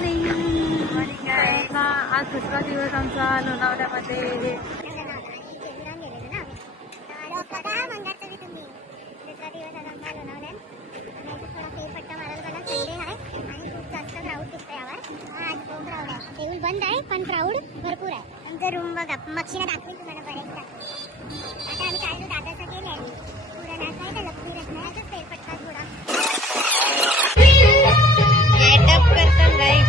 Morning. आज दुसरा दिवस आमचा लोणावल्यामध्ये. बंद आहे पण क्राऊड भरपूर आहे. आमचं रूम बघा, मक्षीला दाखवेल तुम्हाला बरेच. आता आम्ही चाललो दादासाठी गेले पुरा नाचायचं लपवीरच नाही असं फेरफटका थोडा गेटअप करतात गाईस.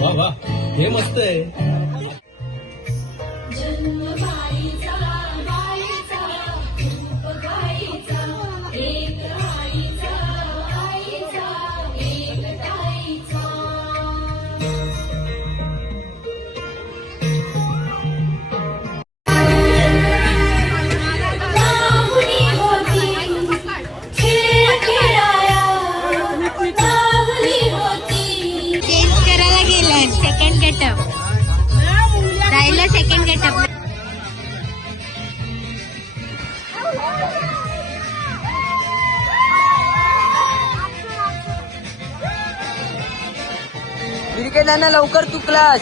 वा वा, हे मस्त आहे. सेकंड गेटअप राहिला. सेकंड गेटअप विरकेदांना लवकर तू क्लास.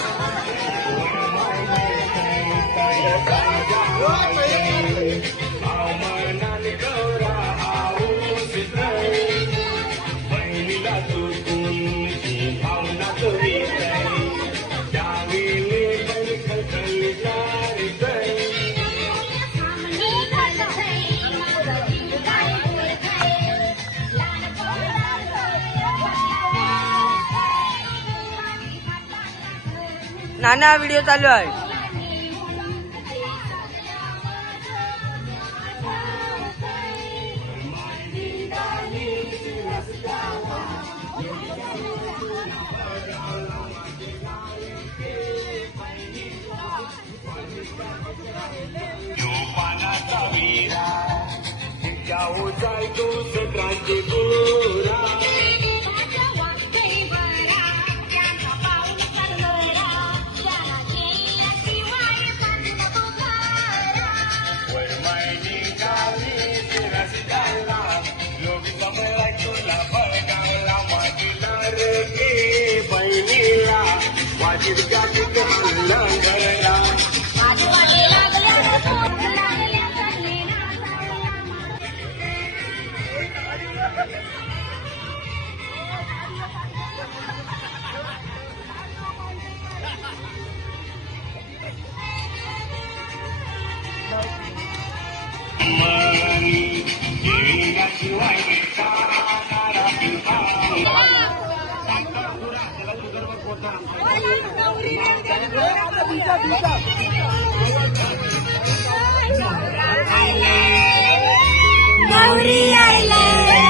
नाना व्हिडिओ चालू आहे. गौरी आइले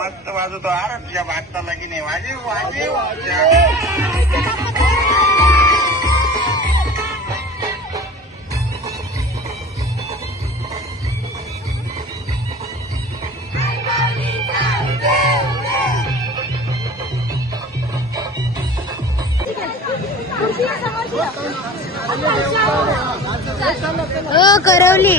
मस्त वाजवतो अरे तुझ्या वाजता की नाही वाजे करवली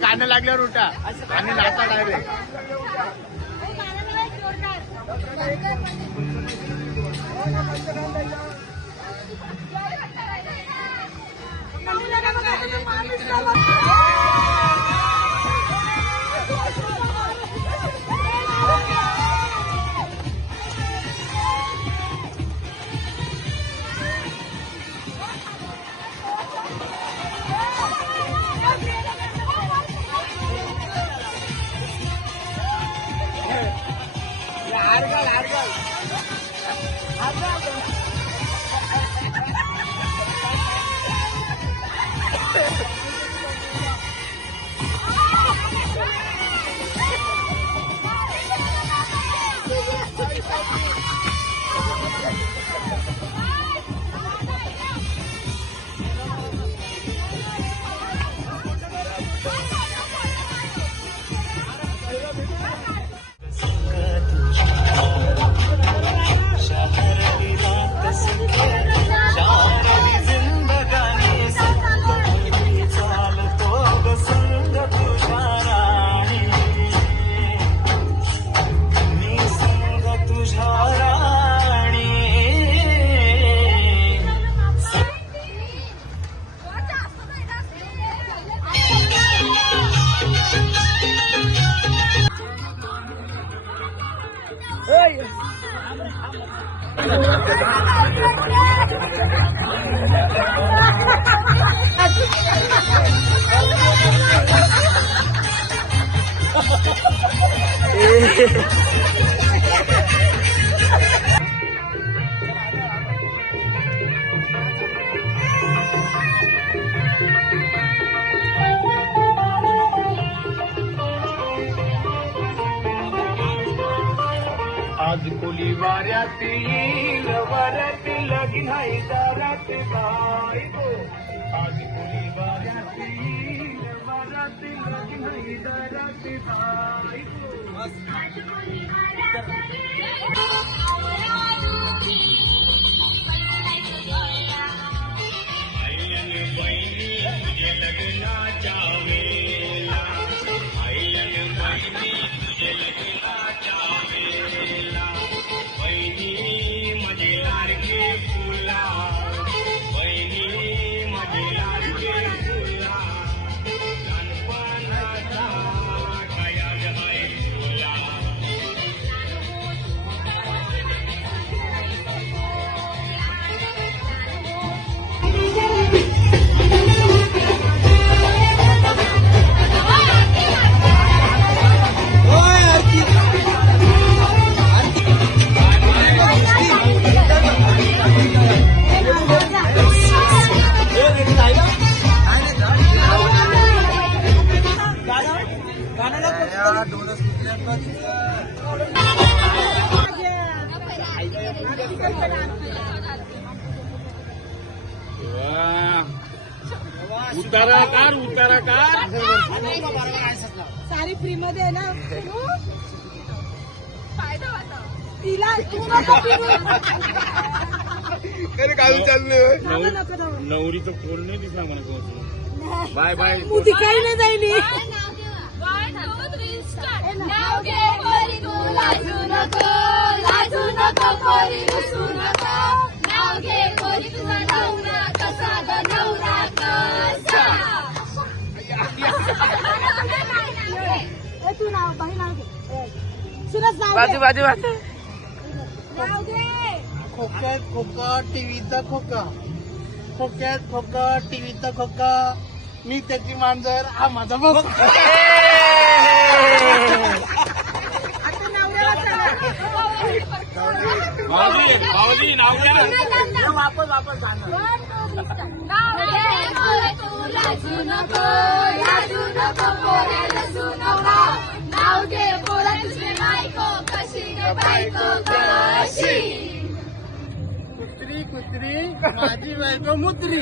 गाणं लागल्यावर उठा आणि नाचा डायरेक्ट आज कोली वाऱ्यातील वरातील लगीनाई दारात बायको. आज कोली वाऱ्यातील वरातील लगीनाई दारात बायको. आईलन बहिणी तुझे लग्नाच्या वेळेला. आईलन बहिणी तुझे लग्नाच्या वेळेला. बहिणी माझे लाडके फुला. बहिणी माझे लाडके फुला. लहानपणाचा काया जहाय फुला. उताराकार उताराकार. सारी फ्री मध्ये आहे ना. फायदा होता तिला. तू नको फिरू. काय चाललंय नको नको. नवरीचं फोन नाही दिसला मला. Bye bye. तू ती काही नाही जाईली. नाव घे पोरी तू लाजू नको. लाजू नको पोरी रुसू नको. नाव घे पोरी तुझा नवरा कसा ग नवरा कसा. तू नाव बाई नाव घे. सुरज नाव बाजू बाजू बाजू. नाव घे. खोक्यात खोका टीव्हीचा खोका. खोक्यात खोका टीव्हीचा खोका. मी त्याची मांजर हा माझा बघ. आता नवऱ्याला सांगा. माऊली नाव घ्या. वापस जाणार. नाव घे पोरी तू लाजू नको. लाजू नको पोरी लजू नको. नाव घे पोरी तुझी बायको कशी ग बायको कशी. कुत्री कुत्री माझी बायको मुत्री.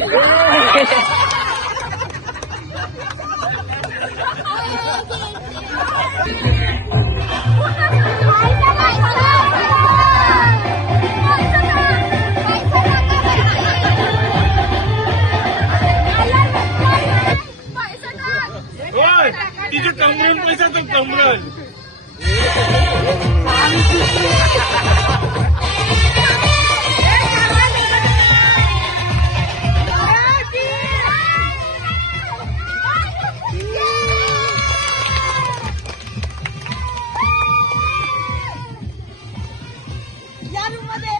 तिथे कमरून पैसा तो कमरण. या रूम मध्ये.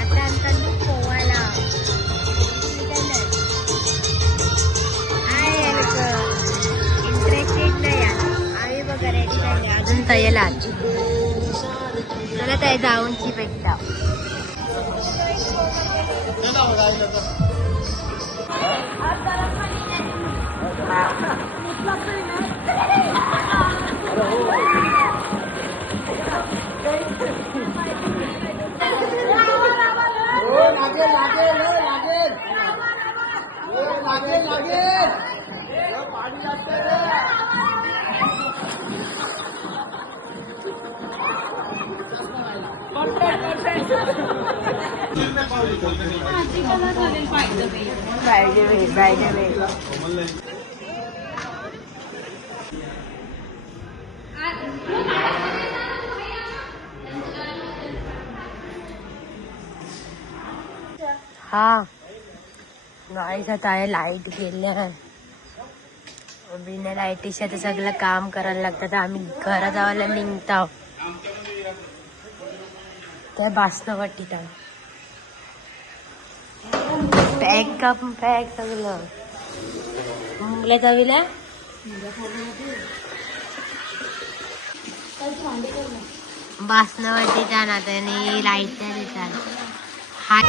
आता अंतर पोवाला इंटरेस्टेड नाही आम्ही बघा रेडी झाले. अजून तयाला चला त्या जाऊनची भेटता. हा गाईस आता आहे लाईट गेल्या बिना लाईटीच्या ते सगळं काम करायला लागतं. आम्ही घरात जावायला निघतो त्या बासनावटीत पॅक सगळं मुंगल्या जावीला बासनावटी जाणार आणि लाईट देतात. हा